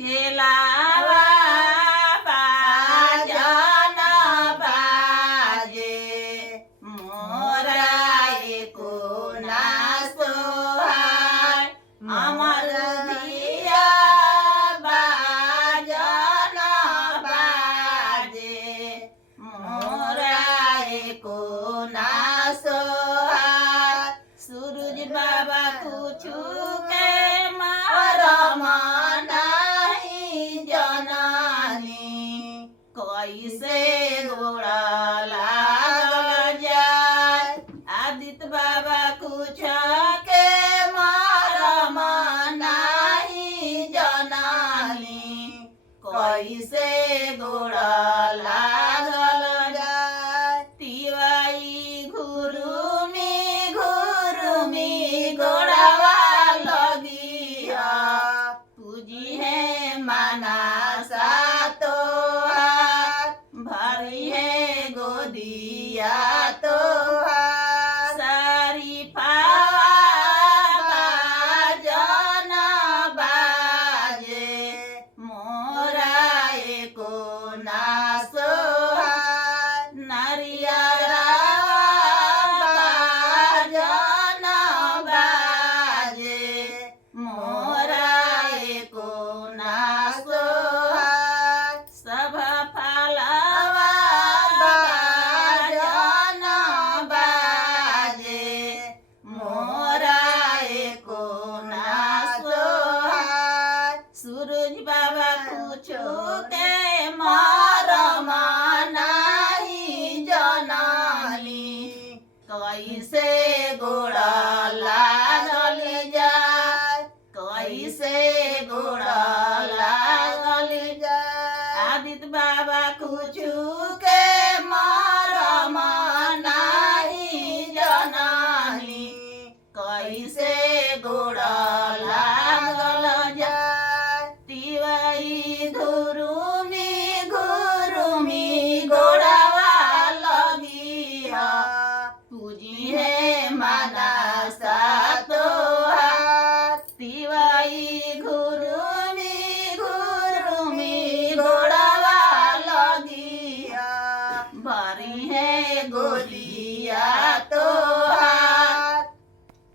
केलावा बाजन बाजे मोरा एको ना सोहाय अमर धिया बाजन बाजे मोरा एको ना सोहाय सूरज बाबा कुछु के मरम नहीं जनानी कैसे गोड़ा लागल जाय आदित्य बाबा कुछ के मरम नहीं जनानी कैसे गोड़ा लागल जाय तिवाई घुरुमी गोड़वा लगिया पूजी है मानसा तो भरी है गोदिया तो सारी बाजन बाजे मोरा एको ना सोहाय नरियरा बाजन बाजे मोरा एको ना सोहाय सब फलवा बाजन बाजे मोरा एको ना सोहाय सूरज बाबा कुछो के मरम नहीं जनानी कैसे गोड़ा लागल जाय कैसे गोड़ा लागल जाय आदित्य बाबा कुछु के मरम